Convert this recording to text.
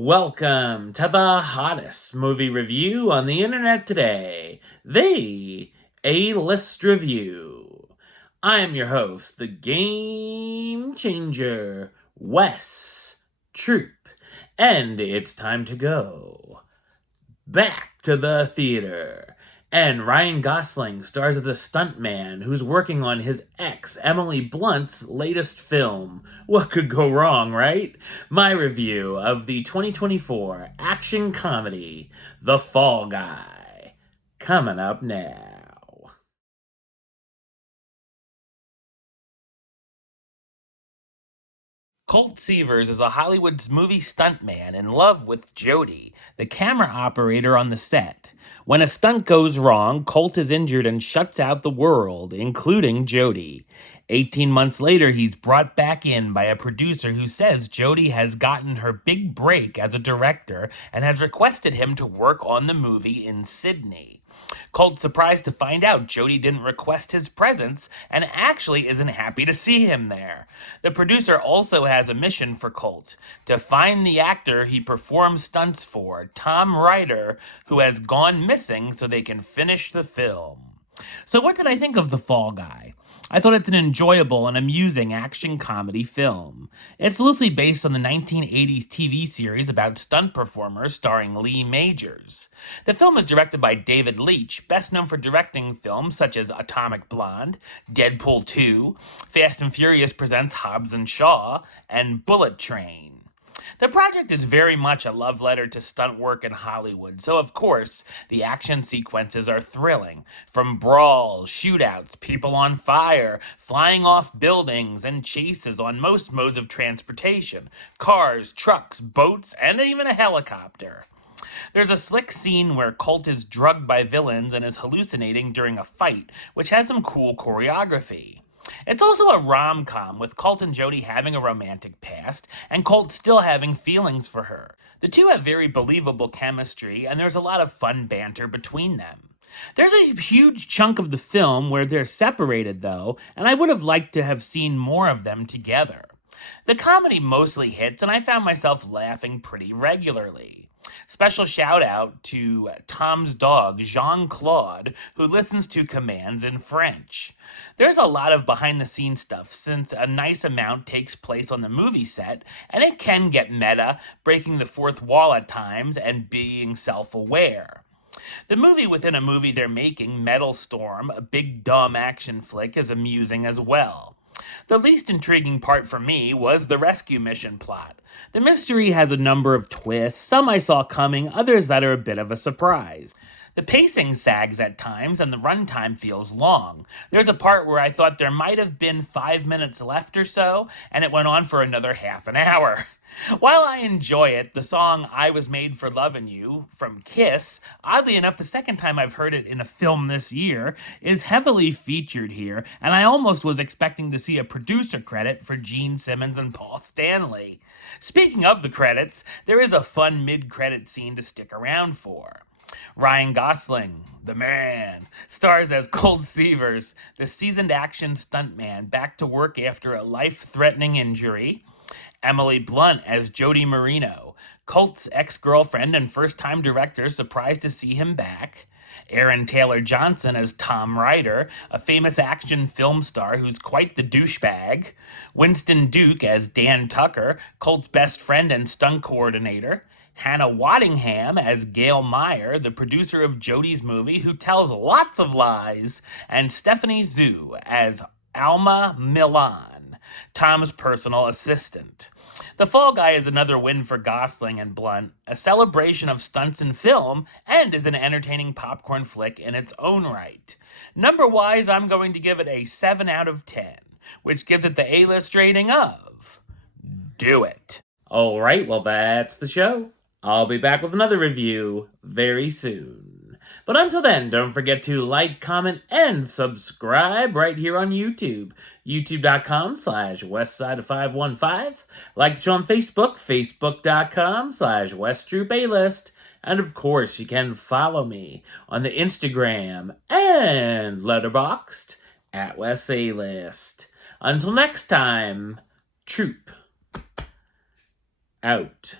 Welcome to the hottest movie review on the internet today, the A-List Review. I am your host, the Game Changer, Wes Troop, and it's time to go back to the theater. And Ryan Gosling stars as a stuntman who's working on his ex, Emily Blunt's latest film. What could go wrong, right? My review of the 2024 action comedy, The Fall Guy. Coming up now. Colt Seavers is a Hollywood movie stuntman in love with Jody, the camera operator on the set. When a stunt goes wrong, Colt is injured and shuts out the world, including Jody. 18 months later, he's brought back in by a producer who says Jody has gotten her big break as a director and has requested him to work on the movie in Sydney. Colt's surprised to find out Jody didn't request his presence and actually isn't happy to see him there. The producer also has a mission for Colt to find the actor he performs stunts for, Tom Ryder, who has gone missing so they can finish the film. So, what did I think of The Fall Guy? I thought it's an enjoyable and amusing action comedy film. It's loosely based on the 1980s TV series about stunt performers starring Lee Majors. The film is directed by David Leitch, best known for directing films such as Atomic Blonde, Deadpool 2, Fast and Furious Presents Hobbs and Shaw, and Bullet Train. The project is very much a love letter to stunt work in Hollywood, so of course, the action sequences are thrilling. From brawls, shootouts, people on fire, flying off buildings, and chases on most modes of transportation cars, trucks, boats, and even a helicopter. There's a slick scene where Colt is drugged by villains and is hallucinating during a fight, which has some cool choreography. It's also a rom-com with Colt and Jody having a romantic past and Colt still having feelings for her. The two have very believable chemistry and there's a lot of fun banter between them. There's a huge chunk of the film where they're separated though, and I would have liked to have seen more of them together. The comedy mostly hits and I found myself laughing pretty regularly. Special shout out to Tom's dog, Jean Claude, who listens to commands in French. There's a lot of behind the scenes stuff since a nice amount takes place on the movie set, and it can get meta, breaking the fourth wall at times and being self aware. The movie within a movie they're making, Metal Storm, a big dumb action flick, is amusing as well. The least intriguing part for me was the rescue mission plot. The mystery has a number of twists, some I saw coming, others that are a bit of a surprise. The pacing sags at times and the runtime feels long. There's a part where I thought there might have been 5 minutes left or so, and it went on for another half an hour. While I enjoy it, the song I Was Made for Lovin' You from Kiss, oddly enough, the second time I've heard it in a film this year, is heavily featured here, and I almost was expecting to see a producer credit for Gene Simmons and Paul Stanley. Speaking of the credits, there is a fun mid-credit scene to stick around for. Ryan Gosling, the man, stars as Colt Seavers, the seasoned action stuntman back to work after a life-threatening injury. Emily Blunt as Jody Marino, Colt's ex-girlfriend and first-time director surprised to see him back. Aaron Taylor Johnson as Tom Ryder, a famous action film star who's quite the douchebag. Winston Duke as Dan Tucker, Colt's best friend and stunt coordinator. Hannah Waddingham as Gail Meyer, the producer of Jody's movie who tells lots of lies. And Stephanie Zhu as Alma Milan, Tom's personal assistant. The Fall Guy is another win for Gosling and Blunt, a celebration of stunts in film, and is an entertaining popcorn flick in its own right. Number-wise, I'm going to give it a 7 out of 10, which gives it the A-list rating of Do It. Alright, well that's the show. I'll be back with another review very soon. But until then, don't forget to like, comment, and subscribe right here on YouTube. YouTube.com/Westside515. Like the show on Facebook, Facebook.com/WestTroopAlist. And of course, you can follow me on the Instagram and Letterboxd at WesAlist. Until next time, Troop out.